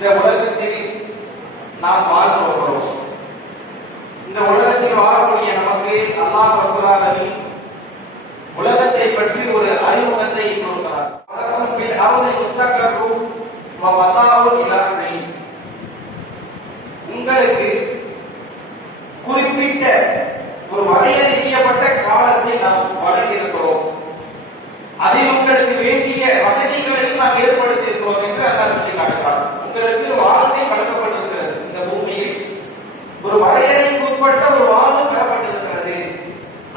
இந்த உலகத்தில் நாம் வாழ்ந்து வருகிறோம். இந்த உலகத்தில் வாழக்கூடிய நமக்கு அல்லாஹ் ரப்பல் ஆலமீன் உலகத்தை பற்றி ஒரு அறிமுகத்தை கொடுக்கிறார். உலகம் பில் அர்தி முஸ்தகரு வ மதாஉ இலா ஹீன். உங்களுக்கு குறிப்பிட்ட ஒரு வரையறை செய்யப்பட்ட காலத்தை நாம் வழங்கியிருக்கிறோம். அதில் உங்களுக்கு வேண்டிய வசதிகளையும் நாம் ஏற்படுத்தி இருக்கிறோம் என்று அல்லாஹ் சொல்லி காட்டுகிறார். உங்களுக்கு வாழ்க்கை வழங்கப்பட்டிருக்கிறது. இந்த பூமியில் ஒரு வரையறைக்கு உட்பட்ட ஒரு வாழ்வு தரப்பட்டிருக்கிறது.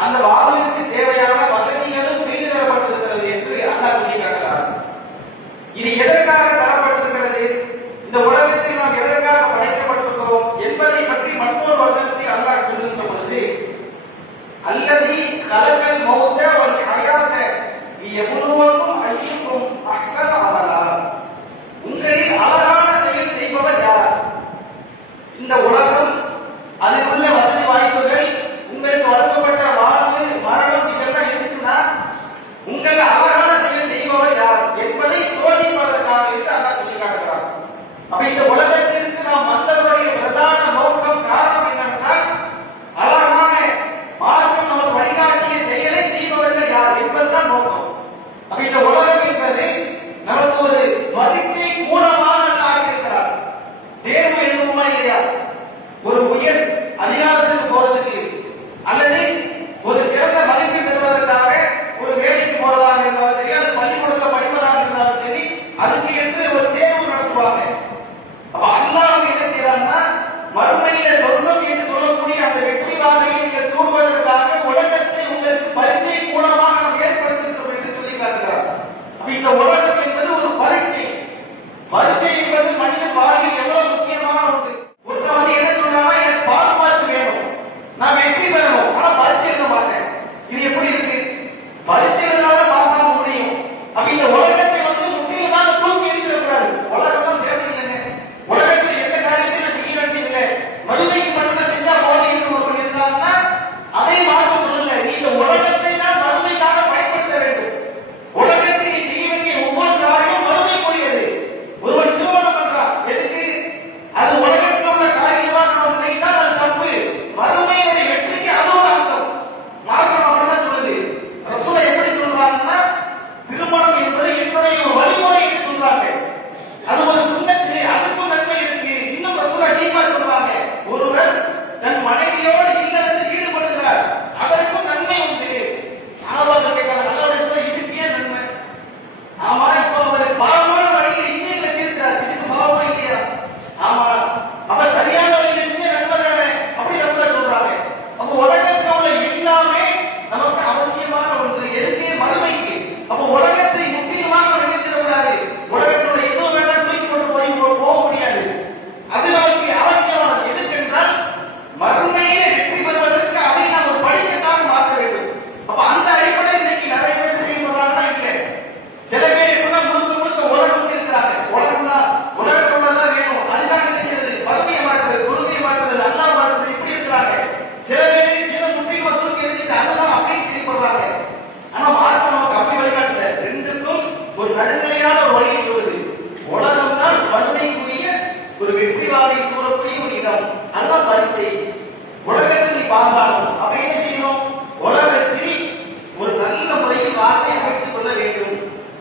அந்த வாழ்விற்கு தேவையான வசதிகளும் செய்து தரப்பட்டிருக்கிறது என்று அல்லாஹ் சொல்லி காட்டுகிறார். இது எதற்காக தரப்பட்டிருக்கிறது, இந்த உலகத்தில் நாம் எதற்காக படைக்கப்பட்டிருக்கிறோம் என்பதை பற்றி மற்றொரு வசனத்தில் அல்லாஹ் சொல்கின்ற பொழுது, அல்லதி கலகல் மௌத வல் ஹயாத லியப்லுவக்கும் அய்யுக்கும் அஹ்ஸனு அமலா. உங்களில் அழகான செயல் செய்பவர் யார்? இந்த உலகம், அதில் உள்ள வசதி வாய்ப்புகள், உங்களுக்கு வழங்கப்பட்ட வாழ்வு, மரணம், இதெல்லாம் எதுக்குன்னா உங்கள் அழகான செயல் செய்பவர் யார் என்பதை சோதிப்பதற்காக என்று அல்லாஹ் சொல்லி காட்டுகிறார். அப்ப இந்த உலகத்திற்கு நாம் வந்தவருடைய பிரதான நோக்கம், காரணம் என்னவென்றால் அழகான மார்க்கம் நமக்கு வழிகாட்டிய செயலை செய்பவர்கள் யார் என்பதுதான் நோக்கம். அப்ப இந்த உலகம் என்பது நமக்கு ஒரு பரீட்சை மூலமாக அல்லாஹ் இருக்கிறார். தேர்வு எழுதுவோமா இல்லையா? ஒரு உயர் அதிகாரத்துக்கு போறதுக்கு அல்லது ஒரு சிறந்த மதிப்பை பெறுவதற்காக ஒரு வேலைக்கு போறதாக இருந்தாலும் சரி, அல்லது பள்ளிக்கூடத்தில் படிப்பதாக இருந்தாலும் சரி, அதுக்கு என்று ஒரு தேர்வு நடத்துவாங்க. அப்ப அல்லாஹ் என்ன செய்யறாங்கன்னா, மறுமையில சொர்க்கம் என்று சொல்லக்கூடிய அந்த வெற்றி வாகையை நீங்கள் சூடுவதற்காக உலகத்தை உங்களுக்கு பரீட்சை மூலமாக நாம் ஏற்படுத்தியிருக்கிறோம் என்று சொல்லி காட்டுகிறார். அப்ப இந்த உலகம் என்பது ஒரு பரீட்சை. பரீட்சை என்பது மனித வாழ்வில் எவ்வளவு முக்கியமான ஒன்று. ஒருத்தர் வந்து என்ன சொல்றாங்கன்னா, எனக்கு பாஸ் மார்க் வேணும், நான் வெற்றி பெறணும், ஆனா பரீட்சை எழுத மாட்டேன். இது எப்படி இருக்கு? பரீட்சை எழுதினால பாஸ் ஆக முடியும். அப்ப இந்த உலகத்தை வந்து முற்றிலுமாக தூக்கி எறிந்துவிடக்கூடாது. உலகம் தான் தேவையில்லைங்க. உலகத்தில் எந்த காரியத்தையும் செய்ய வேண்டியதில்லை, மறுமைக்கு மட்டும் செஞ்சா போதும் என்று ஒருவர் இருந்தாங்கன்னா அதை மாற்றம் சொல்லல. நீ இந்த உலகத்தை தான் மறுமைக்காக பயன்படுத்த வேண்டும். உலகத்தில் நீ செய்ய வேண்டிய ஒவ்வொரு காரியம் மறுமைக்குரியது. ஒருவன் திருமணம் பண்றான், எதுக்கு? அது உலகத்தில் உள்ள காரியமாக நம்ம நினைத்தால் அது தப்பு. மறுமையுடைய வெற்றிக்கு அது ஒரு அர்த்தம். மார்க்கம் அப்படிதான் சொல்லுது. ரசூல் எப்படி சொல்றாங்கன்னா, திருமணம் என்பது என்னுடைய ஒரு வழிமுறை என்று சொல்றாங்க. அது ஒரு சுன்னத்து, அதுக்கும் நன்மை இருக்கு. இன்னும் ரசூலா டீப்பா சொல்றாங்க, ஒருவர் தன் மனைவியோடு இல்லறத்தில் ஈடுபடுகிறார், அதற்கும் நன்மை உண்டு. சஹாபாக்கள் கேட்கிறாங்க, அல்லாஹ்விடத்துல இதுக்கு ஏன் நன்மை? ஆமா, இப்போ அவர் பாவமான வழியில் இச்சைகளை தீர்க்கிறார், இதுக்கு பாவமா இல்லையா? ஆமா, அப்ப சரியான வழியில் செஞ்ச நன்மை தானே, அப்படி ரசூலா சொல்றாங்க. அப்ப உலகத்தில் உள்ள எல்லாமே நமக்கு அவசியமான ஒன்று. எதுக்கு? மறுமைக்கு. அப்ப உலகத்தை முற்றிலுமாக நினைத்திடக்கூடாது. உலகத்தினுடைய எதுவும் வேணாம் தூக்கி கொண்டு போக முடியாது. அது நமக்கு அவசியமானது. எதுக்கென்றால் மறுமையிலே வெற்றி பெறுவதற்கு அதை நாம் ஒரு படிக்கட்டாக மாற்ற வேண்டும். அப்ப அந்த அடிப்படையில் இன்னைக்கு நிறைய பேர் செயல்படுறாங்கன்னா இல்லை. சில பேர் எப்படின்னா முழுக்க முழுக்க உலகம் இருக்கிறாங்க. உலகம் தான், உலகத்தில் உள்ளதான் வேணும், அதுக்காக என்ன செய்யறது? மறுமையை மாற்றுறது, கொள்கையை மாற்றுறது, அல்லாஹ் மாற்றுறது, இப்படி இருக்கிறாங்க. சில பேர் இதை முற்றிலுமா தூக்கி எறிஞ்சிட்டு அதுதான் அப்படின்னு செயல்படுறாங்க. ஆனா மார்க்கம் நமக்கு அப்படி வழிகாட்டல. ரெண்டுக்கும் ஒரு நடுநிலையான ஒரு வழியை சொல்லுது. உலகம் தான் மறுமைக்குரிய ஒரு வெற்றி வாகை சூழக்கூடிய ஒரு இடம். அதுதான் பரீட்சை. உலகத்தில் நீ பாஸ் ஆகணும். அப்ப என்ன செய்யணும்? உலகத்தில் ஒரு நல்ல முறையில் வாழ்க்கை அமைத்துக் கொள்ள வேண்டும்.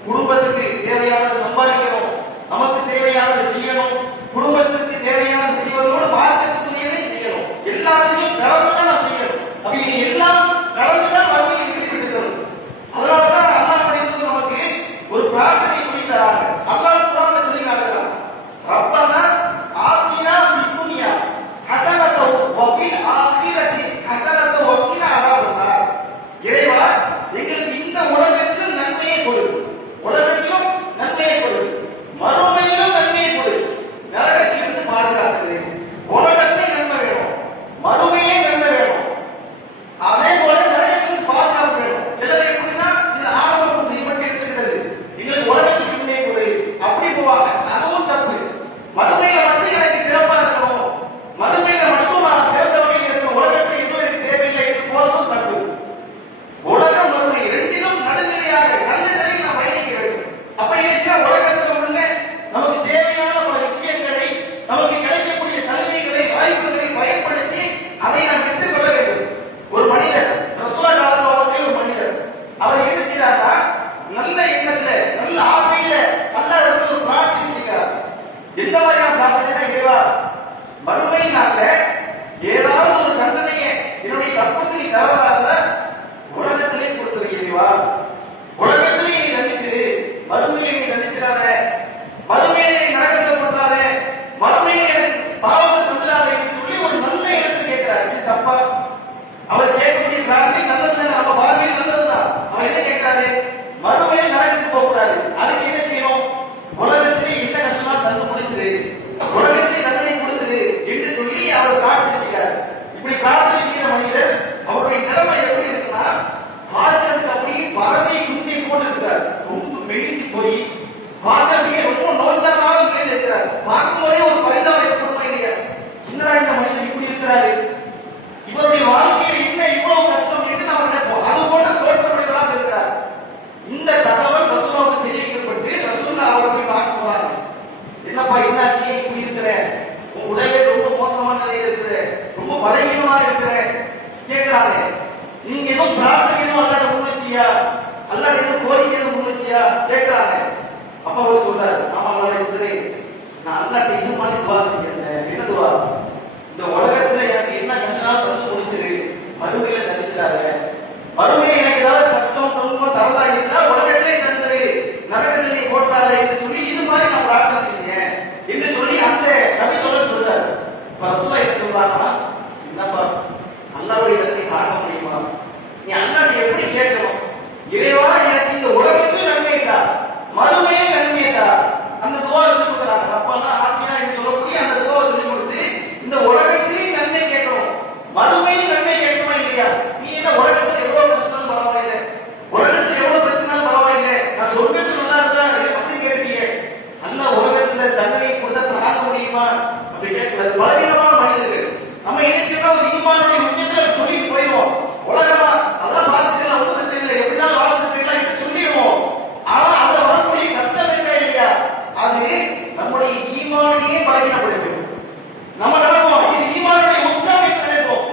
குடும்பத்துக்கு தேவையானதை சம்பாதிக்கணும், நமக்கு தேவையானதை செய்யணும், குடும்பத்திற்கு தேவையானதை செய்வதோடு மார்க்கத்துக்குரியதை செய்யணும். எல்லாத்தையும் கலந்துதான் நாம் செய்யணும். அப்ப இது எல்லாம் கலந்துதான் மறுமையை வெற்றி பெற்று தரும். அதனாலதான் அல்லாஹ் படைத்தது நமக்கு ஒரு பிரார்த்தனை சொல்லி தராங்க. அல்லாஹ் குர்ஆன்ல சொல்லி காட்டுறான், ரப்பனா ஆத்தினா ஃபித் துன்யா ஹஸனத்தன் வ ஃபில் ஆখিরাতি எந்த மாதிரியான பிரார்த்தனை? இறைவா, மறுமை நாள்ல ஏதாவது ஒரு தண்டனையை என்னுடைய தப்புக்கு நீ தரதா இருந்தா உலகத்திலே கொடுத்துரு இறைவா, உலகத்திலே நீ தண்டிச்சிரு, மறுமையை நீ தண்டிச்சிடாத, மறுமையை நீ நரகத்தை கொண்டாத, மறுமையை எனக்கு பாவத்தை தந்துடாத என்று சொல்லி ஒரு நல்ல இடத்தை கேட்கிறார். இது தப்பா? அவர் கேட்கக்கூடிய பிரார்த்தனை நல்லது, நம்ம பார்வையில் நல்லதுதான். அவர் என்ன கேட்கிறாரு? மறுமையை நரகத்துக்கு போக கூடாது, அதுக்கு என்ன செய்யணும்? உலகத்திலே என்ன கஷ்டமா தந்து முடிச்சிரு, உலகத்திலே தண்டனை கொடுத்துரு என்று சொல்லி அவர் பிரார்த்தனை செய்கிறார். இப்படி பிரார்த்தனை செய்த மனிதர் அவருடைய நிலைமை எப்படி இருக்குன்னா, பார்க்கறதுக்கு அப்படியே பறவை குஞ்சை போட்டு இருக்கிறார். ரொம்ப மெலிந்து போய் பார்க்கறதுக்கே ரொம்ப நோய்தான நிலையில் இருக்கிறார். பார்க்கும்போதே ஒரு பரிதாபம் ஏற்படுமா இல்லையா? என்னடா இந்த மனிதர் இப்படி இருக்கிறாரு, இவருடைய வாழ்க்கையில் என்ன இவ்வளவு கஷ்டம் என்று நாம் நினைப்போம். அது போன்ற தோற்றமுடையவராக இருக்கிறார். இந்த தகவல் ரசூலுல்லாஹ்வுக்கு தெரிவிக்கப்பட்டு ரசூலுல்லாஹ் அவர்களை பார்க்க போறாங்க. என்னப்பா என்னாச்சு, இப்படி இருக்கிற, உன் உடலே ரொம்ப மோசமான நிலையில் இருக்கிற, ரொம்ப பலவீனமா இருக்கிற கேட்கிறாங்க. நீங்க எதுவும் பிரார்த்தனை எதுவும் அல்லாஹ்ட்ட முன்வச்சியா, அல்லாஹ் எதுவும் கோரிக்கை எதுவும் முன்வச்சியா கேட்கிறாங்க. அப்ப அவர் சொல்றாரு, ஆமா அல்லாஹ்வே, நான் அல்லாஹ்ட்ட இது மாதிரி துவா செஞ்சேன். என்ன துவா? இந்த உலகத்துல எனக்கு என்ன கஷ்டம் தந்து முடிச்சிரு, மறுமையில தண்டிச்சிடாத, மறுமையில எனக்கு ஏதாவது கஷ்டம் துன்பம் தரதா இருந்தா உலகத்திலே தந்துரு, நரகத்தில் நீ போட்டாத என்று சொல்லி இது மாதிரி நான் பிரார்த்தனை செஞ்சேன் என்று சொல்லி அந்த நபித்தோழர் சொல்றாரு. ரசூலுல்லாஹ் என்ன சொல்றாங்கன்னா, என்னப்பா அல்லாஹ்வுடைய இடத்தை தாங்க முடியுமா? நீ அல்லாஹ்ட்ட எப்படி கேட்கணும்? இறைவா, எனக்கு இந்த உலகத்தில் நன்மை இல்லா, மறுமையில் நன்மை இல்லா, அந்த துவா சொல்லி கொடுக்குறாங்க. ரப்பனா ஆத்தினா என்று சொல்லக்கூடிய அந்த துவா சொல்லி கொடுத்து இந்த உலகத்திலேயும் நன்மை கேட்கணும், மறுமையில் நன்மை கேட்கணுமா இல்லையா? நீ என்ன உலகத்தில் எவ்வளவு கஷ்டம் பரவாயில்லை, உலகத்தில் எவ்வளவு பிரச்சனை பரவாயில்லை, நான் சொர்க்கத்தில் நல்லா இருந்தா அப்படி கேட்டீங்க, அல்லாஹ் உலகத்துல தண்டனை கொடுத்தா தாங்க முடியுமா அப்படி கேட்கக்கூடாது. பலவீனமான மனிதர்கள் நம்ம என்ன செய்யணும், ஒரு ஈமானுடைய உச்சத்துல சொல்லிட்டு போயிடுவோம். உலகமா அதான் பார்த்துக்கலாம், ஒன்றும் பிரச்சனை இல்லை, எப்படினாலும் வாழ்ந்துட்டு போயிடலாம் என்று சொல்லிடுவோம். ஆனா அதுல வரக்கூடிய கஷ்டம் இருக்கா இல்லையா, அது நம்முடைய ஈமானையே பலவீனப்படுத்தும். நம்ம நினைப்போம் இது ஈமானுடைய உச்சம் என்று நினைப்போம்,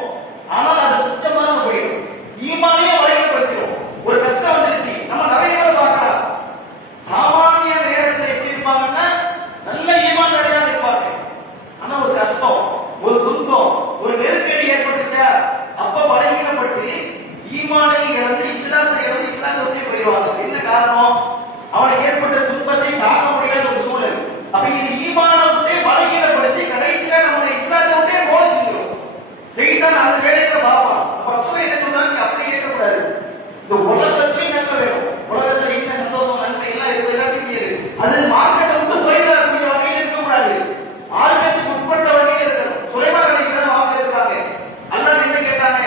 ஆனால் அது உச்சமாக போயிடும், ஈமானையே பலவீனப்படுத்திடும். ஒரு கஷ்டம் வந்துருச்சு, நம்ம நிறைய பேர் பார்க்கலாம், சாமானிய நேரத்தில் எப்படி இருப்பாங்கன்னா நல்ல ஈமான் அடையாளம் இருப்பாங்க. ஆனா ஒரு கஷ்டம், ஒரு துன்பம், ஒரு நெருக்கடி ஏற்பட்டுச்சா அப்ப பலவீனப்பட்டு ஈமானை இழந்து இஸ்லாத்தை விட்டு போயிடுவாங்க. என்ன காரணம்? அவனுக்கு ஏற்பட்ட துன்பத்தை தாங்க முடியாத ஒரு சூழல். அப்ப இது ஈமானத்தை பலவீனப்படுத்தி கடைசியா நம்ம இஸ்லாத்தை விட்டே போக செஞ்சிடும். செய்தான் அந்த வேலையில பாப்பான். அப்ப ரசூல் என்ன சொல்றாங்க, அப்படி இருக்கக்கூடாது. இந்த உலகத்திலே நன்மை வேணும், உலகத்துல என்ன சந்தோஷம் நன்மை எல்லாம் இருக்கு, எல்லாத்தையும் தெரியுது, அது மார்க்கெட்டை விட்டு போயிடக்கூடிய வகையில் இருக்கக்கூடாது, மார்க்கெட்டுக்கு உட்பட்ட வகையில் இருக்கணும். சுலைமான் அலைஹிஸ்ஸலாம் அவங்க இருக்கிறாங்க. அல்லாஹ் என்ன கேட்டாங்க,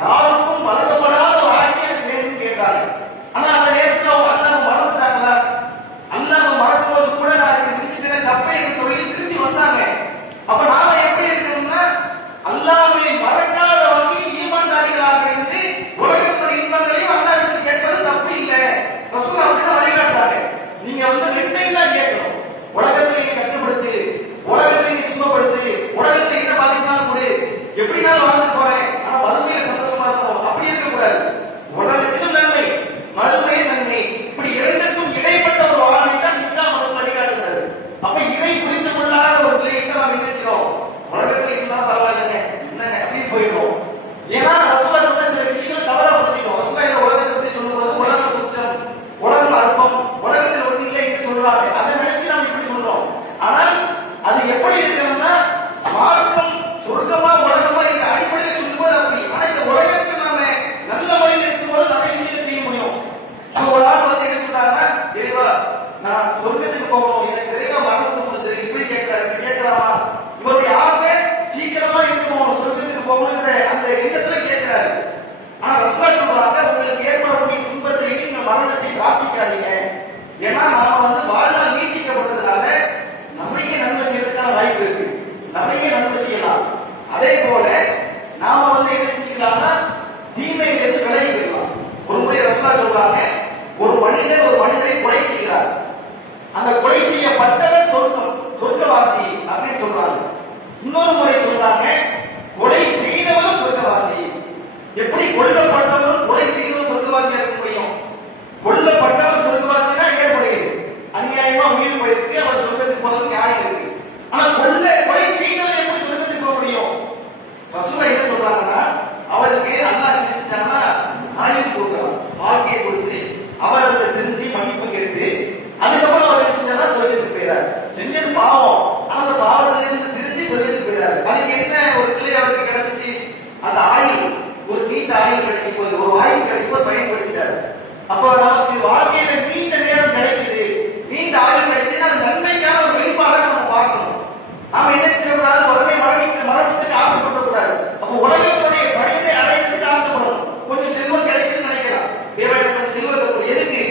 யாருக்கும் வழங்கப்படாத ஒரு ஆட்சி எனக்கு வேணும்னு கேட்டாங்க. ஆனா அந்த நேரத்தில் அவங்க அல்லாஹ் மறந்துட்டாங்களா? அல்லாஹ் மறக்கும் போது கூட நான் இப்படி செஞ்சுட்டேன் தப்பை என்று சொல்லி திரும்பி வந்தாங்க. அப்ப நாம எப்படி இருக்கணும்னா, அல்லாஹ்வை மறக்காத வகையில் ஈமான்தாரிகளாக இருந்து உலகத்துடைய இன்பங்களையும் அல்லாஹ்விடத்தில் கேட்பது தப்பு இல்லை. ரசூலுல்லாஹ் அப்படிதான் வழிகாட்டுறாங்க. நீங்க ரெண்டையும் தான் கேட்கணும். உலகத்தில் நீங்க கஷ்டப்படுத்து, உலகத்தில் நீங்க துன்பப்படுத்து, உலகத்தில் என்ன பாதிப்பாலும் கொடு, எப்படினாலும் வாழ்ந்து போறேன், ஆனா மறுமையில சந்தோஷமா இருக்கணும், அப்படி இருக்கக்கூடாது. உலகத்திலும் நன்மை, மறுமையில் நன்மை, இப்படி இரண்டுக்கும் இடைப்பட்ட ஒரு வாழ்வை தான் இஸ்லாம் நமக்கு வழிகாட்டுகிறது. அப்ப இதை புரிந்து கொள்ளாத ஒரு நிலையை நாம் என்ன செய்யறோம், உலகத்தில் இருந்தாலும் பரவாயில்லைங்க என்ன அப்படின்னு போயிடும். ஏன்னா ரசூலுல்லாஹ் சொன்ன சில விஷயங்கள் தவறா புரிஞ்சுக்கணும். ரசூலுல்லாஹ் இந்த உலகத்தை பற்றி சொல்லும்போது உலகம் துச்சம், உலகம் அல்பம், உலகத்தில் ஒன்று இல்லை என்று சொல்றாங்க. அதை நினைச்சு நாம் இப்படி சொல்றோம். ஆனால் அது எப்படி இருக்கணும்னா, மார்க்கம் சொர்க்கமா உலகமா என்ற அடிப்படையில் சொல்லும்போது அப்படி. ஆனா இந்த உலகத்தில் நாம நல்ல முறையில் இருக்கும்போது நிறைய விஷயம் செய்ய முடியும். ஒரு ஆள் என்ன சொல்றாங்கன்னா, இறைவா நான் சொர்க்கத்துக்கு போகணும், எனக்கு நிறைய மரணம் கொடுத்து இப்படி கேட்கிறாரு, இப்படி கேட்கலாமா? இவருடைய ஆசை சீக்கிரமா இருக்கு போகணும், சொர்க்கத்துக்கு போகணுங்கிற அந்த எண்ணத்துல கேட்கிறாரு. ஆனா ரசூலுல்லாஹ் சொல்றாங்க, உங்களுக்கு ஏற்படக்கூடிய துன்பத்தை நீங்க மரணத்தை பிரார்த்திக்காதீங்க. ஏன்னா நாம வாழ்நாள் நீட்டிக்கப்படுறதுனால நிறைய நன்மை செய்யறதுக்கான வாய்ப்பு இருக்கு, நிறைய நன்மை செய்யலாம். அதே போல நாம என்ன செஞ்சுக்கலாம்னா, தீமையிலிருந்து விலகிக்கலாம். ஒரு முறை ரசூலுல்லாஹ் சொல்றாங்க, ஒரு மனிதர் ஒரு மனிதரை கொலை செய்கிறார், அந்த கொலை செய்யப்பட்டவர் சொர்க்கவாசி அப்படின்னு சொல்றாங்க. இன்னொரு முறை சொல்றாங்க, கொலை செய்தவரும் சொர்க்கவாசி. எப்படி கொல்லப்பட்டவரும் கொலை செய்தவரும் சொர்க்கவாசியா இருக்க முடியும்? கொல்லப்பட்டவர் சொர்க்கவாசினா ஏற்படுகிறது, அநியாயமா உயிர் போயிருக்கு, அவர் சொர்க்கத்துக்கு போறதுக்கு நியாயம் இருக்கு. ஆனா கொலை செய்தவன் எப்படி சொர்க்கத்துக்கு போக முடியும்? ரசூலுல்லாஹ் என்ன சொல்றாங்கன்னா, அவருக்கு அல்லாஹ் என்ன செஞ்சாங்கன்னா அறிவு கொடுக்கலாம், வாழ்க்கையை கொடுத்து அவர் அதை திருந்தி மன்னிப்பு கேட்டு அதுக்கப்புறம் அவர் என்ன செஞ்சாரா சொர்க்கத்துக்கு போயிறாரு. செஞ்சது பாவம், ஆனா அந்த பாவத்துல இருந்து திருந்தி சொர்க்கத்துக்கு போயிறாரு. அதுக்கு என்ன ஒரு கிளை அவருக்கு கிடைச்சிச்சு? அந்த ஆயுள், ஒரு நீண்ட ஆயுள் கிடைக்கும் போது, ஒரு ஆயுள் கிடைக்கும் போது பயன்படுத்திட்டாரு. அப்போ நமக்கு வாழ்க்கையில நீண்ட நேரம் கிடைக்குது, நீண்ட ஆயுள் கிடைக்குது, அது நன்மைக்கான ஒரு வெளிப்பாடாக நம்ம பார்க்கணும். நாம என்ன செய்யக்கூடாது? உடனே மரணத்துக்கு ஆசைப்படக்கூடாது. அப்போ உலகத்துடைய பணியை அடையிறதுக்கு ஆசைப்படணும். கொஞ்சம் செல்வம் கிடைக்குன்னு நினைக்கலாம், தேவையான செல்வத்தை எதுக்கு?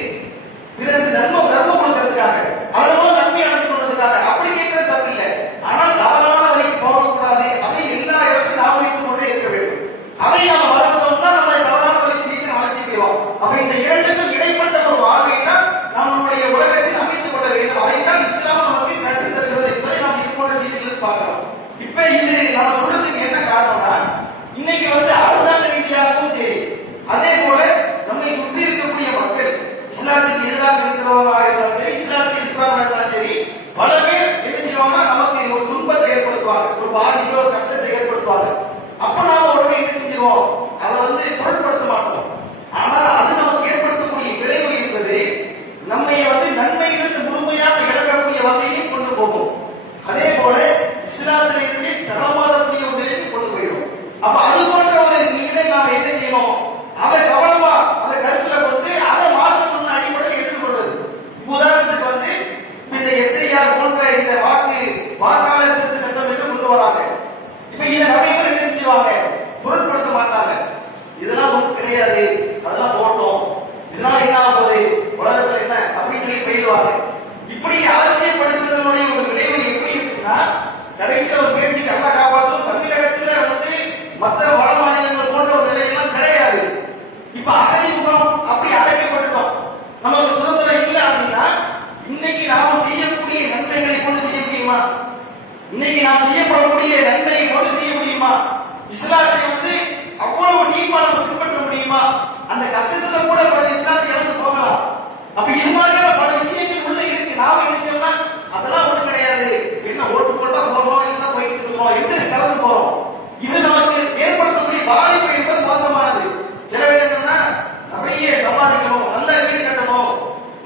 பிறகு தர்மம் கொடுக்கறதுக்காக, அதனால நன்மை அடைந்து கொள்வதற்காக. அப்படி கேட்கறது தப்பு இல்லை. ஆனால் தவறான வழிக்கு போகக்கூடாது. அதை எல்லா இடத்தையும் நாம் வைத்துக் கொண்டே இருக்க வேண்டும். அதை நாம மறந்துட்டோம்னா நம்ம தவறான வழிக்கு சீக்கிரம் அழைச்சி போயிடுவோம். அப்ப இந்த இரண்டுக்கும் இடைப்பட்ட ஒரு வாழ்வை தான் நம்முடைய உலகத்தில் அமைத்துக் கொள்ள வேண்டும். அதைத்தான் இஸ்லாம் நமக்கு கற்றுத் தருகிறது என்பதை நாம் இது போன்ற செய்திகளில் பார்க்கலாம். இப்ப இது நம்ம சொல்றதுக்கு என்ன காரணம்னா, இன்னைக்கு அரசாங்க ரீதியாகவும் சரி, அதே போல நம்மை சுற்றி இருக்கக்கூடிய மக்கள், இஸ்லாத்துக்கு எதிராக இருக்கிறவர்களாக இருந்தாலும் சரி, இஸ்லாத்துக்கு இருக்கிறவர்களாக இருந்தாலும் சரி, பல பேர் என்ன செய்வாங்க? நமக்கு ஒரு துன்பத்தை ஏற்படுத்துவாங்க, ஒரு பாதிப்பை, ஒரு கஷ்டத்தை ஏற்படுத்துவாங்க. அப்ப நாம உடனே என்ன செஞ்சிருவோம்? அதை பொருட்படுத்த மாட்டோம். ஆனால் அது நமக்கு ஏற்படுத்தக்கூடிய விளைவு என்பது நம்மை நன்மையிலிருந்து முழுமையாக இழக்கக்கூடிய வகையில் கொண்டு போகும். அதே போல இஸ்லாத்தில இருந்து தரமாறக்கூடிய ஒரு நிலைக்கு கொண்டு போயிடும். அப்ப அது போன்ற ஒரு நிலை நாம் என்ன செய்யணும்? அதை கவனமா, அதை கருத்துல கொண்டு அதை மாற்ற சொன்ன அடிப்படையில் எதிர்கொள்வது. உதாரணத்துக்கு இந்த எஸ்ஐஆர் போன்ற இந்த வாக்காளர் திருத்த சட்டம் என்று கொண்டு வராங்க. இப்ப இதை நிறைய பேர் என்ன செஞ்சுவாங்க? பொருட்படுத்த மாட்டாங்க. இதெல்லாம் ஒன்றும் கிடையாது, அதெல்லாம் போட்டோம், இதனால என்ன ஆகுது, உலகத்துல என்ன அப்படின்னு சொல்லி போயிடுவாங்க. இப்படி அலட்சியப்படுத்துவதனுடைய ஒரு விளைவு எப்படி இருக்குன்னா, கடைசியில் ஒரு பேச்சு நல்லா காப்பாற்றும். தமிழகத்துல மற்ற வட மாநிலங்கள் போன்ற ஒரு நிலையெல்லாம் கிடையாது. இப்ப அகதி முகம் அப்படி அடைக்கப்பட்டுட்டோம். நமக்கு சுதந்திரம் இல்லை அப்படின்னா இன்னைக்கு நாம் செய்யக்கூடிய நன்மைகளை கொண்டு செய்ய முடியுமா? இன்னைக்கு நாம் செய்யப்படக்கூடிய நன்மையை கொண்டு செய்ய முடியுமா? இஸ்லாத்தை அவ்வளவு டீப்பா நம்ம பின்பற்ற முடியுமா? அந்த கஷ்டத்துல கூட பல இஸ்லாத்தை இழந்து போகலாம். அப்ப இது மாதிரியான பல விஷயங்கள் உள்ள இருக்கு. நாம என்ன செய்யணும்னா அதெல்லாம் ஒண்ணு கிடையாது, என்ன ஓட்டு போட்டா போறோம், என்ன போயிட்டு இருக்கோம் என்று கலந்து போறோம். இது நமக்கு ஏற்படுத்தக்கூடிய பாதிப்பு என்பது மோசமானது. சில பேர் என்னன்னா நிறைய சம்பாதிக்கணும், நல்ல வீடு கட்டணும்,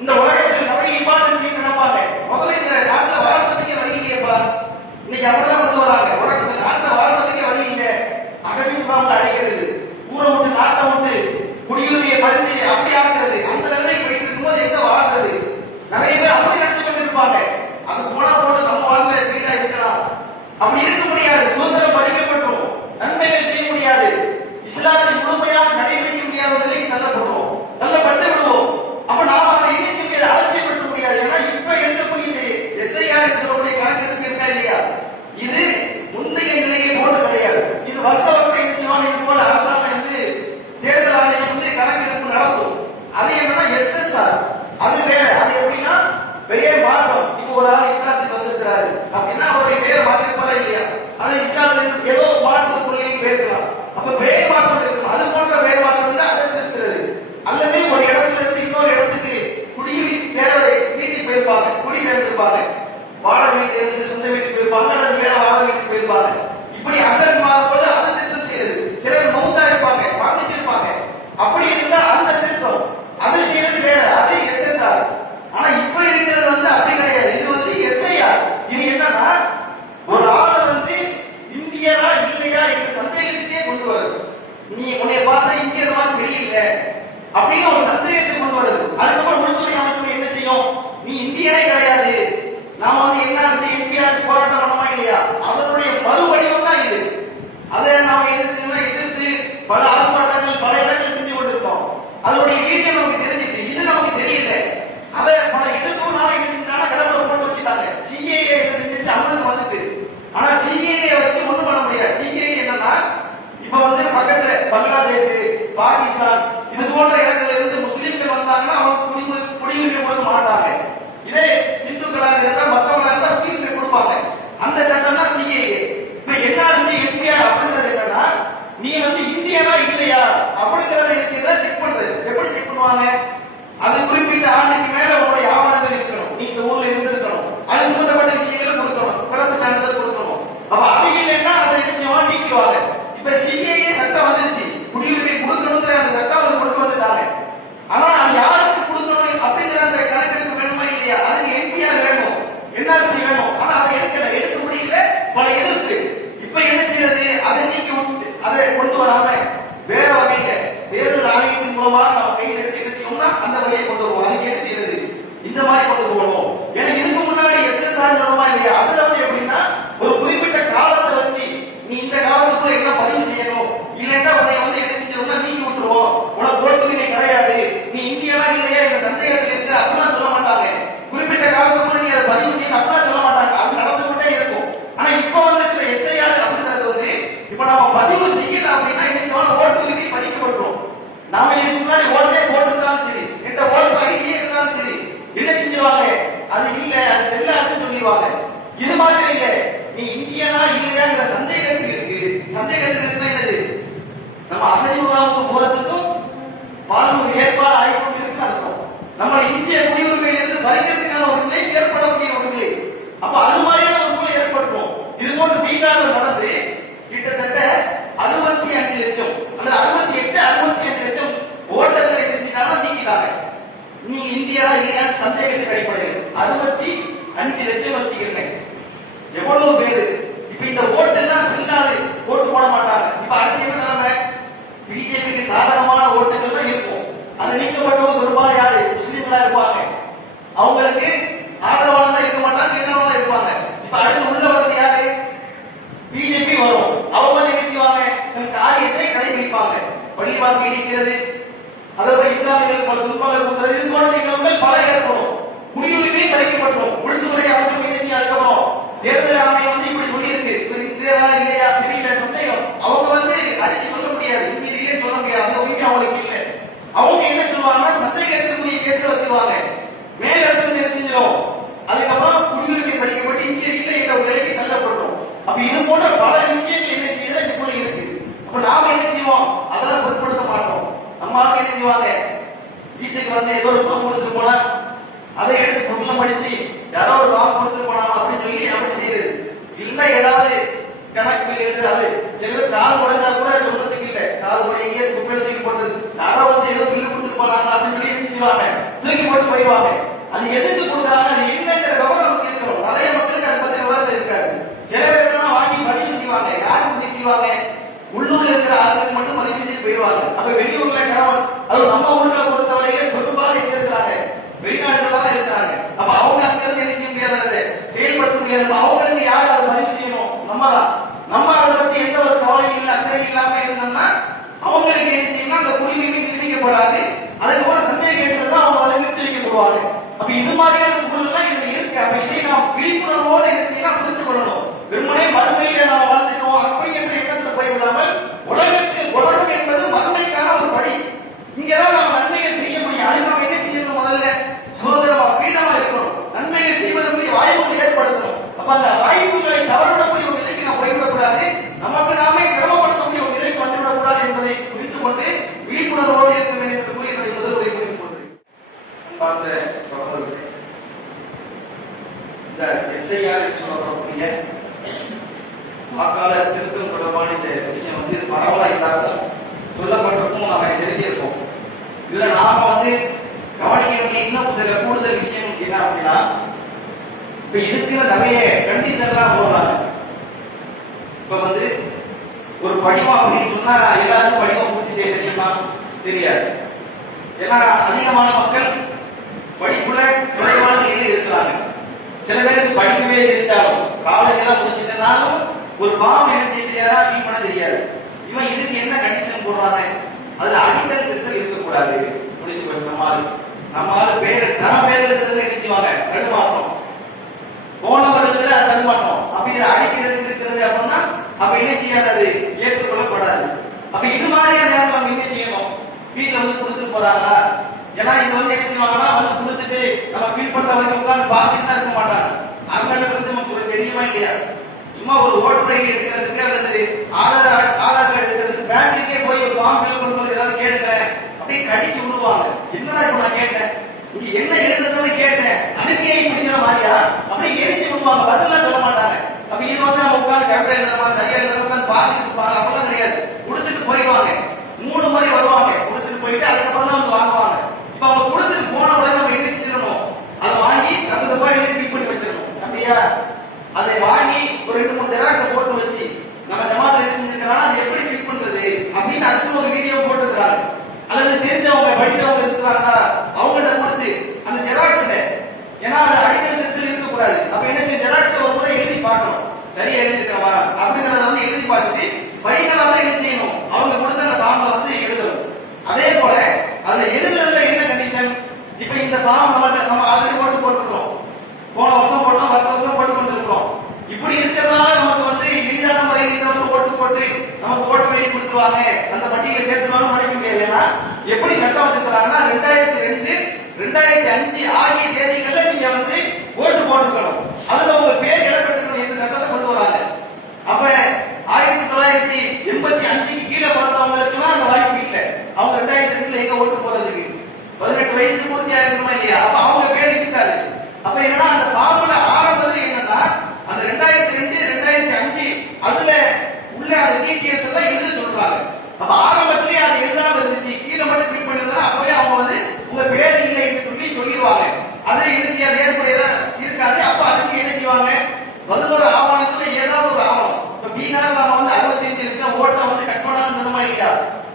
இந்த உலகத்தில் நிறைய இபாதத் செய்ய நினைப்பாங்க. முதல்ல இந்த நாட்டில் வாழ்றதுக்கே வழி இல்லையப்பா, இன்னைக்கு அப்படிதான் கொண்டு வராங்க. உலகத்தில் நாட்டில் வாழ்றதுக்கே வழி இல்லை, அகதி முகாம்ல அடைக்கிறது, ஊரை விட்டு நாட்டை விட்டு குடியுரிமையை பறிச்சு அப்படி ஆக்குறது, அந்த நிலைமை போயிட்டு இருக்கும்போது எங்க வாழ்றது? நிறைய பேர் அப்படி நடத்தி கொண்டு இருப்பாங்க. அது போனா போது நம்ம வாழ்ல வீடா இருக்கலாம், அப்படி இருக்க முடியாது. சுதந்திரம் பறிக்கப்பட்டோம், நன்மைகள் செய்ய முடியாது, இஸ்லாத்தை முழுமையாக கடைபிடிக்க முடியாத நிலைக்கு தள்ளப்படுவோம், தள்ளப்பட்டு விடுவோம். அப்ப நாம அதை என்ன செய்ய முடியாது? அலட்சியப்படுத்த முடியாது. ஏன்னா இப்ப எடுக்கக்கூடிய எஸ்ஐஆர் சொல்லக்கூடிய கணக்கெடுப்பு இருக்கா இல்லையா, இது முந்தைய நிலையை போன்று கிடையாது. இது வருஷம் என்ன செய்வாங்க? இது போல அரசாங்கம் தேர்தல் ஆணையம் கணக்கெடுப்பு நடத்தும். அது என்னன்னா எஸ்எஸ்ஆர், அது வேற. அது எப்படின்னா பெயர் மாற்றம். இப்போ ஒரு ஆள் இஸ்லாத்துக்கு வந்திருக்கிறாரு அப்படின்னா அவருடைய பெயர் மாற்றிருப்பாரா இல்லையா? அது இஸ்லாமில் ஏதோ மாற்று கொள்கையை பேர்க்கலாம். அப்ப பெயர் மாற்றம் இருக்கும். அது போன்ற பெயர் மாற்றம் தான் அது இருக்கிறது. அல்லது ஒரு இடத்துல இருந்து இன்னொரு இடத்துக்கு வீட்டுக்கு போயிருப்பாங்க, குடிபெயர்ந்திருப்பாங்க, வாடகை வீட்டுல இருந்து சொந்த வீட்டுக்கு போயிருப்பாங்க, அல்லது வேற வாடகை வீட்டுக்கு போயிருப்பாங்க. இப்படி அட்ரஸ் மாறும்போது அது திருத்தம் செய்யுது. சிலர் மௌத்தா இருப்பாங்க, மரணிச்சிருப்பாங்க. அப்படி இருந்தா அந்த திருத்தம் அது செய்யறது வேற, அது எஸ்எஸ்ஆர். ஆனா இப்ப இருக்கிறது அப்படி கிடையாது. இது எஸ்ஐஆர். இது என்னன்னா ஒரு ஆளை இந்தியரா இல்லையா என்ற சந்தேகத்துக்கே கொண்டு வருது. நீ உன்னை பார்த்தா இந்தியர் மாதிரி தெரியல அப்படின்னு ஒரு சந்தேகத்தை கொண்டு வருது. அதுக்கப்புறம் உள்துறை அமைச்சர் என்ன செய்யும்? நீ இந்தியனே கிடையாது, நாம என்ஆர்சி எம்பிஆர் போராட்டம் பண்ணமா இல்லையா, அதனுடைய மறு வடிவம் தான் இது. அதை நாம என்ன செய்யணும்? எதிர்த்து பல ஆர்ப்பாட்டங்கள் பல இடங்கள் செஞ்சு கொண்டிருக்கோம். அதனுடைய வீரியம் நமக்கு தெரிஞ்சிட்டு, இது நமக்கு தெரியல. அதை பல எதிர்ப்புனால என்ன செஞ்சாங்கன்னா கடவுளை போட்டு வச்சுட்டாங்க. சிஏஏ என்ன செஞ்சிச்சு? அமலுக்கு வந்துட்டு. ஆனா சிஏஏ வச்சு ஒண்ணும் பண்ண முடியாது. சிஏஏ என்னன்னா இப்ப பக்கத்துல பங்களாதேஷ், பாகிஸ்தான் இது போன்ற இடங்கள்ல இருந்து முஸ்லிம்கள் வந்தாங்கன்னா அவங்க குடியுரிமை கொடுக்க மாட்டாங்க. இதே இந்துக்களாக இருந்தா மற்றவங்களா இருந்தா குடியுரிமை கொடுப்பாங்க. அந்த சட்டம் தான் சிஏஏ. இப்ப என்ஆர்சி எம்பிஆர் அப்படின்றது என்னன்னா நீ இந்தியனா இல்லையா அப்படிங்கறத என்ன செய்யறா செக் பண்றது. எப்படி செக் பண்ணுவாங்க? அது குறிப்பிட்ட ஆண்டுக்கு மேல உங்களுடைய ஆவணங்கள் இருக்கணும், நீ இந்த ஊர்ல இருந்திருக்கணும், அது சம்பந்தப்பட்ட விஷயங்களை கொடுக்கணும், பிறப்பு இது மாதிரி இல்ல, நீ இந்தியனா இல்லையாங்கிற சந்தேகத்துக்கு இருக்கு. சந்தேகத்துக்கு இருக்குன்னா என்னது? நம்ம அகதி முகாமுக்கு போறதுக்கும் வாழ்வு ஏற்பாடு ஆகிக்கொண்டிருக்கு அர்த்தம். நம்ம இந்திய குடியுரிமையிலிருந்து பறிக்கிறதுக்கான ஒரு நிலை ஏற்படக்கூடிய ஒரு நிலை. அப்ப அது மாதிரியான ஒரு சூழல் ஏற்பட்டுரும். இது போன்று பீகார்ல நடந்து கிட்டத்தட்ட 65 லட்சம் அல்லது 68 65 லட்சம் ஓட்டர்களை நீக்கிட்டாங்க. நீ இந்தியா இல்லையா சந்தேகத்துக்கு அடிப்படையில் 65 லட்சம் வச்சுக்கிறேன். எவ்வளவு பேரு இப்ப இந்த ஓட்டு எல்லாம் செல்லாது, ஓட்டு போட மாட்டாங்க. இப்ப அடுத்து என்ன நிலைமை? பிஜேபிக்கு சாதகமான ஓட்டுகள் தான் இருக்கும். அது நீக்கப்பட்டவங்க பெரும்பாலும் யாரு? முஸ்லிம்களா இருப்பாங்க. அவங்களுக்கு ஆதரவாளர் இருக்க மாட்டாங்க, எதிராளா இருப்பாங்க. இப்ப அடுத்து உள்ள வந்து யாரு? பிஜேபி வரும். அவங்க என்ன செய்வாங்க? தன் காரியத்தை கடைபிடிப்பாங்க. பள்ளிவாசல் இடிக்கிறது, அதோட இஸ்லாமியர்களுக்கு பல துன்பங்கள் கொடுக்கிறது, இது போன்ற நிகழ்வுகள் பல ஏற்படும். குடியுரிமை பறிக்கப்பட்டோம். உள்துறை அமைச்சர் என்ன செய்ய அதுக்கப்புறம் தேர்தல் ஆணையம் வந்து இப்படி சொல்லி இருக்கு, இல்லையா திடீர்னு சந்தேகம். அவங்க வந்து அடிச்சு சொல்ல முடியாது, இந்தியிலேயே சொல்ல முடியாது, அந்த உரிமை அவங்களுக்கு இல்லை. அவங்க என்ன சொல்லுவாங்க? சந்தேகத்திற்குரிய கேஸ் வச்சிருவாங்க. மேலிடத்துல என்ன செஞ்சிடும்? அதுக்கப்புறம் குடியுரிமை படிக்கப்பட்டு இந்திய இல்லை என்ற ஒரு நிலைக்கு தள்ளப்பட்டோம். அப்ப இது போன்ற பல விஷயங்கள் என்ன செய்யறது இது போல இருக்கு. அப்ப நாம என்ன செய்வோம்? அதெல்லாம் பொருட்படுத்த மாட்டோம். நம்ம ஆளுங்க என்ன செய்வாங்க? வீட்டுக்கு வந்து ஏதோ ஒரு ஃபார்ம் கொடுத்துட்டு போனா அதை எடுத்து பொருளம் படிச்சு யாரோ ஒரு ஃபார்ம் கொடுத்துட்டு போனா அப்படின்னு சொல்லி அப்படி செய்யுது. இல்ல ஏதாவது கணக்கு எழுதுறாரு. சிலர் காது உடைஞ்சா கூட சொல்றதுக்கு இல்ல, காது உடையே குப்பையில தூக்கி போட்டது, யாரோ வந்து ஏதோ பில்லு கொடுத்துட்டு போனாங்க அப்படின்னு சொல்லி என்ன செய்வாங்க? தூக்கி போட்டு போயிடுவாங்க. அது எதுக்கு கொடுக்குறாங்க, அது என்னங்கிற கவனம் நமக்கு இருக்கணும். நிறைய மக்களுக்கு அதை பத்தி விவரம் இருக்காது. சில பேர் வாங்கி பதிவு செய்வாங்க. யாருக்கு பதிவு செய்வாங்க? உள்ளூர்ல இருக்கிற ஆளுங்களுக்கு மட்டும் பதிவு செஞ்சுட்டு போயிடுவாங்க. அப்ப வெளியூர்ல கணவன், அது நம்ம ஊர்ல பொறுத்தவரையிலே பெரும்பாலும் எங்க இருக்கிறாங்க? வெளிநாடுகள் தான் இருக்கிறாங்க. அப்ப அவங்க அங்க இருந்து என்ன செய்ய முடியாது, செயல்படுத்த முடியாது. அவங்களுக்கு யார் அதை பதிவு செய்யணும்? நம்ம தான். நம்ம அதை பத்தி எந்த ஒரு கவலையும் இல்லை, அக்கறை இல்லாம இருந்தோம்னா அவங்களுக்கு என்ன செய்யணும்? அந்த குடியுரிமை நிர்ணயிக்கப்படாது. அதுக்கு போல சந்தேக கேஸ்ல தான் அவங்க நிறுத்தி வைக்கப்படுவாங்க. அப்ப இது மாதிரியான சூழல்லாம் இதுல இருக்கு. அப்ப இதை நாம் விழிப்புணர்வோடு என்ன செய்யணும்? புரிந்து கொள்ளணும். வெறுமனே மறுமையில நாம் வாழ்ந்துட்டோம் அப்படிங்கிற எண்ணத்துல போய்விடாமல் உலகம் என்பது மறுமைக்கான ஒரு படி. இங்கதான் நம்ம நன்மைகள் செய்ய முடியும். அது நம்ம என்ன செய்யணும்? முதல்ல சுதந்திரமா ஃப்ரீடமா இருக்கணும். நன்மைகள் செய்வதற்குரிய வாய்ப்புகளை ஏற்படுத்தணும். அப்ப அந்த வாய்ப்புகளை தவறவிடக்கூடிய ஒரு நிலைக்கு நாம் போய்விடக்கூடாது. நமக்கு நாமே சிரமப்படுத்தக்கூடிய ஒரு நிலைக்கு வந்துவிடக்கூடாது என்பதை புரிந்து கொண்டு விழிப்புணர்வோடு இருக்க வேண்டும் என்று கூறி என்னுடைய முதல் உரை புரிந்து கொள்கிறேன். பார்த்த சகோதரர்களே, இந்த எஸ்ஐஆர் சொல்லப்படக்கூடிய வாக்காளர் திருத்தம் தொடர்பான இந்த விஷயம் வந்து பரவலா எல்லாருக்கும் சொல்லப்பட்டிருக்கும், நாம எழுதியிருக்கோம். இதுல நாம வந்து கவனிக்க வேண்டிய இன்னும் சில கூடுதல் விஷயம் என்ன அப்படின்னா, இப்ப இதுக்குன்னு நிறைய கண்டிஷன்லாம் போடுறாங்க. இப்ப வந்து ஒரு படிவம் அப்படின்னு சொன்னா எல்லாரும் படிவம் பூர்த்தி செய்ய தெரியுமா? தெரியாது. ஏன்னா அதிகமான மக்கள் படிப்புல குறைவான நிலையில் இருக்கிறாங்க. சில பேருக்கு படிக்கவே இருந்தாலும் காலேஜ் எல்லாம் முடிச்சுட்டனாலும் ஒரு ஃபார்ம் என்ன செய்ய தெரியாதா, ஃபில் பண்ண தெரியாது. இவன் இதுக்கு என்ன கண்டிஷன் போடுறாங்க? அதுல அடித்தல் திருத்தல் இருக்கக்கூடாது. முடிஞ்சு போச்சு. நம்மால பேரு தர பேர் எழுதுறதுல என்ன செய்வாங்க? தடுமாற்றம். போனவர் எழுதுல அது தடுமாற்றம். அப்ப இதை அடிக்கிறது இருக்கிறது அப்படின்னா அப்ப என்ன செய்யாது? ஏற்றுக்கொள்ளப்படாது. அப்ப இது மாதிரியான நேரம் நம்ம என்ன செய்யணும்? வீட்டுல வந்து கொடுத்துட்டு போறாங்களா? ஏன்னா இது வந்து என்ன செய்வாங்கன்னா வந்து கொடுத்துட்டு நம்ம ஃபீல் பண்ற வரைக்கும் உட்கார்ந்து பார்த்துட்டு தான் இருக்க மாட்டாங்க. அரசாங்கத்துக்கு நமக்கு தெரியுமா இல்லையா? சும்மா ஒரு ஓட்டர் ஐடி எடுக்கிறதுக்கு அல்லது ஆதார் கார்டு எடுக்கிறதுக்கு பேங்குக்கே போய் ஒரு ஃபார்ம் ஃபில் பண்ணும்போது ஏதாவது கேட்கிறேன் அப்படியே கடிச்சு விடுவாங்க. என்னடா இப்ப நான் கேட்டேன், இங்க என்ன எழுதுறதுன்னு கேட்டேன், அதுக்கே இப்படிங்கிற மாதிரியா அப்படியே எரிஞ்சு விடுவாங்க. பதிலாம் சொல்ல மாட்டாங்க. அப்ப இது வந்து நம்ம உட்கார்ந்து கரெக்டா எழுதுறமா சரியா எழுதுறமா உட்கார்ந்து பார்த்துட்டு இருப்பாங்க. அப்பெல்லாம் கிடையாது. கொடுத்துட்டு போயிடுவாங்க. 3 முறை வருவாங்க. கொடுத்துட்டு போயிட்டு அதுக்கப்புறம் தான் வந்து வாங்குவாங்க. இப்ப அவங்க கொடுத்துட்டு போன உடனே நம்ம என்ன செஞ்சிடணும்? அதை வாங்கி தகுந்தப்பா எழுதி பிக் பண்ணி வச்சிடணும். அப்படியா? அதை வாங்கி ஒரு 2-3 ஜெராக்ஸ் போட்டு வச்சு நம்ம ஜமாத்துல என்ன செஞ்சிருக்காங்க, அதை எப்படி பிக் பண்றது அப்படின்னு அதுக்கு ஒரு வீடியோ போட்டுருக்காங்க. அல்லது தெரிஞ்சவங்க படிச்சவங்க இருக்கிறாங்க அவங்கள்ட்ட கொடுத்து அந்த ஜெராக்ஸ்ல, ஏன்னா அது அடிக்கல் திருத்தல் இருக்கக்கூடாது. அப்ப என்ன செய்ய, ஜெராக்ஸ் ஒரு முறை எழுதி பார்க்கணும், சரியா எழுதிருக்கவா அப்படிங்கறத வந்து எழுதி பார்த்துட்டு ஃபைனலா தான் என்ன செய்யணும்? அவங்க கொடுத்த அந்த ஃபார்ம்ல வந்து எழுதணும். அதே போல அதுல எழுதுறதுல என்ன கண்டிஷன்? இப்ப இந்த ஃபார்ம் நம்ம ஆல்ரெடி ஓட்டு போட்டுருக்கோம், போன வருஷம் போட்டோம், வருஷம் போட்டு கொண்டிருக்கிறோம். இப்படி இருக்கிறதுனால நமக்கு வந்து எளிதான முறையில் இந்த வருஷம் ஓட்டு போட்டு நமக்கு ஓட்டு வெளியே கொடுத்துருவாங்க, அந்த பட்டியலை சேர்த்துவாங்க நினைக்க முடியாது. ஏன்னா எப்படி சட்டம் வச்சிருக்கிறாங்கன்னா 2002, 2005 ஆகிய தேதிகள்ல நீங்க வந்து ஓட்டு போட்டுக்கணும். அதுல உங்க பேர் இடம்பெற்றிருக்கணும் என்ற சட்டத்தை கொண்டு வராங்க. அப்ப 1985க்கு கீழே பிறந்தவங்களுக்கு அந்த வாய்ப்பு இல்லை. அவங்க 2002ல எங்க ஓட்டு போறதுக்கு 18 வயசு பூர்த்தி ஆயிருக்கணுமா இல்லையா? அப்ப அவங்க பேர் இருக்காது. அப்ப என்னன்னா அந்த ஃபார்முல ஆரம்பத்துல என்னன்னா அந்த 2002 2005 அதுல உள்ள அந்த டீடைல்ஸ் எல்லாம் எழுத சொல்றாங்க. அப்ப ஆரம்பத்திலேயே அது எழுதாம இருந்துச்சு, கீழே மட்டும் கிளிக் பண்ணிருந்தா அப்பவே அவங்க வந்து உங்க பேர் இல்லை என்று சொல்லி சொல்லிடுவாங்க. அதை என்ன செய்யாது, ஏற்புடையதா இருக்காது. அப்ப அதுக்கு என்ன செய்வாங்க, 11 ஆவணத்துல ஏதாவது ஒரு ஆவணம். இப்ப பீகார் நாம வந்து 65 லட்சம் ஓட்டை வந்து கட் பண்ணணுமா இல்லையா?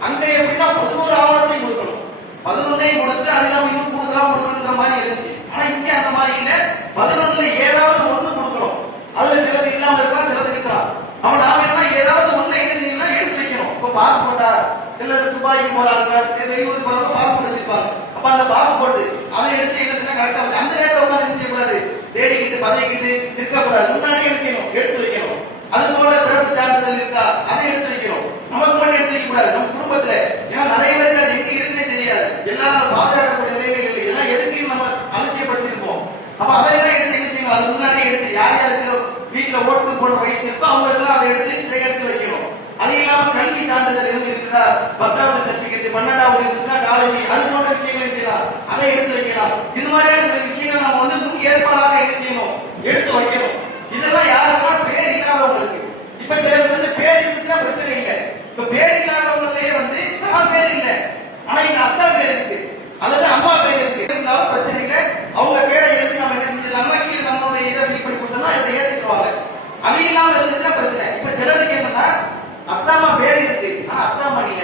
அங்க எப்படின்னா 11 ஆவணத்தையும் கொடுக்கணும். 11ஐயும் கொடுத்து அது இல்லாம இன்னும் கொடுக்குற மாதிரி இருந்துச்சு. ஆனா இங்க அந்த மாதிரி இல்ல, 11ல ஏதாவது ஒண்ணு கொடுக்கணும். அதுல சிலது இல்லாம இருக்கலாம், சிலது இருக்கலாம். அப்ப நாம என்ன ஏதாவது ஒண்ணு என்ன செய்யணும்னா எடுத்து வைக்கணும். இப்ப பாஸ்போர்ட்டா, சிலர் துபாய்க்கு போறாங்க, வெளியூருக்கு போறவங்க பாஸ்போர்ட் வச்சிருப்பாங்க. அப்ப அந்த பாஸ்போர்ட் அதை எடுத்து என்ன செய்யணும், கரெக்டா அந்த நேரத்தில் உட்காந்து செய்யக்கூடாது, தேடிக்கிட்டு பதவிக்கிட்டு இருக்கக்கூடாது. முன்னாடியே என்ன செய்யணும், எடுத்து வைக்கணும். அது போல பிறப்பு சான்றிதழ் இருக்கா, அதை எடுத்து வைக்கணும். நமக்கு மட்டும் எடுத்து வைக்க கூடாது, நம்ம குடும்பத்துல. ஏன்னா நிறைய பேருக்கு அது எங்க இருக்குன்னே தெரியாது, எல்லாரும் பாதுகாக்கக்கூடிய நிலைகள் இல்லை. இதெல்லாம் எதுக்கு நம்ம அலட்சியப்படுத்திருப்போம். அப்ப அதெல்லாம் எடுத்து என்ன செய்யணும், அது முன்னாடியே எடுத்து யார் யாருக்கு வீட்டுல ஓட்டு போடுற வயசு இருக்கோ அவங்க எல்லாம் அதை எடுத்து வைக்கணும். அது இல்லாம கல்வி சான்றிதழ் எதுவும் இருக்குதா, 10வது சர்டிபிகேட், 12வது இருந்துச்சுன்னா காலேஜ், அது போன்ற விஷயங்கள் செய்யலாம், அதை எடுத்து வைக்கலாம். இது மாதிரியான சில விஷயங்கள் நம்ம வந்து முன் ஏற்பாடாக என்ன செய்யணும், எடுத்து வைக்கணும். இதெல்லாம் யாருன்னா பேர் இல்லாதவங்களுக்கு. இப்ப சிலருக்கு வந்து பேர் இருந்துச்சுன்னா பிரச்சனை இல்லை. இப்ப பேர் இல்லாதவங்களே வந்து தான் பேர் இல்லை, ஆனா எங்க அத்தா பேர் இருக்கு அல்லது அம்மா பேர் இருக்கு, இருந்தாலும் பிரச்சனை இல்லை. அவங்க பேரை எடுத்து நம்ம என்ன செஞ்சிடலாம்னா கீழே நம்மளுடைய இதை ஃபில் பண்ணி கொடுத்தோம்னா இதை ஏற்றுக்குவாங்க. அது இல்லாம இருந்துச்சுன்னா பிரச்சனை. இப்ப சிலருக்கு என்னன்னா அத்தாமா பேர் இருக்கு, ஆனா அத்தாமா இல்ல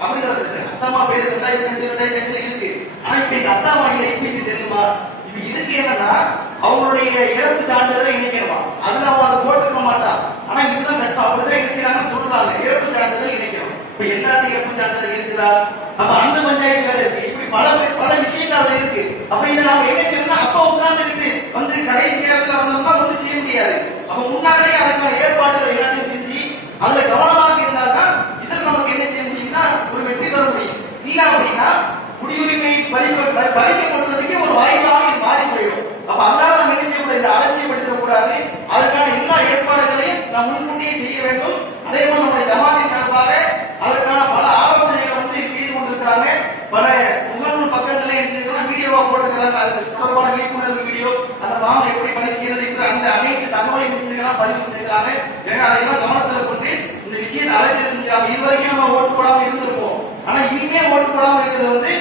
அப்படிங்கிற பிரச்சனை. அத்தாமா பேர் 2002 இருக்கு, ஆனா இப்ப எங்க அத்தாமா இல்ல, இப்ப இது செல்லுமா? இப்ப இதுக்கு என்னன்னா அவங்களுடைய இறப்பு சான்றிதழை இணைக்கணுமா, அதுல அவங்க அதை போட்டுக்க மாட்டான். ஆனா இதுதான் சட்டம், அப்படிதான் என்ன செய்யறாங்கன்னு சொல்றாங்க, இறப்பு சான்றிதழ் இணைக்கணும். இப்ப எல்லாத்தையும் இறப்பு சான்றிதழ் இருக்குதா? அப்ப அந்த பஞ்சாயத்து வேலை இருக்கு, இப்படி பல விஷயங்கள் அதுல இருக்கு. அப்ப இதை நாம என்ன செய்யணும்னா அப்ப உட்கார்ந்துட்டு வந்து கடைசி நேரத்துல வந்தோம்னா ஒன்றும் செய்ய முடியாது. அப்ப முன்னாடியே அதுக்கான ஏற்பாடுகள் எல்லாத்தையும் செஞ்சு அதுல கவனமாக இருந்தால்தான் இதில் நமக்கு என்ன செய்ய முடியும்னா ஒரு வெற்றி பெற முடியும். இல்ல அப்படின்னா குடியுரிமை பறிக்கப்படுறதுக்கே ஒரு வாய்ப்பாக இது மாறி போயிடும். அப்ப அதனால நம்ம என்ன செய்யக்கூடாது, இதை அலட்சியப்படுத்த கூடாது. அதுக்கான எல்லா ஏற்பாடுகளையும் நாம் முன்கூட்டியே செய்ய வேண்டும். அதே போல நம்முடைய ஜமாத்தின் சார்பாக அதற்கான பல ஆலோசனைகளை வந்து செய்து கொண்டிருக்கிறாங்க. பல முகநூல் பக்கங்களை என்ன செய்யலாம், வீடியோவா போட்டுக்கிறாங்க. அது தொடர்பான விழிப்புணர்வு வீடியோ, அந்த ஃபார்ம் எப்படி பதிவு செய்யறது என்று அந்த அனைத்து தகவலை பதிவு செஞ்சிருக்காங்க. ஏன்னா அதையெல்லாம் கவனத்தில் கொண்டு இந்த விஷயத்தை அலட்சியம் செஞ்சாங்க. இதுவரைக்கும் நம்ம ஓட்டு போடாம இருந்திருப்போம், ஆனா இனிமே ஓட்டு போடாம இருக்கிறது வந்து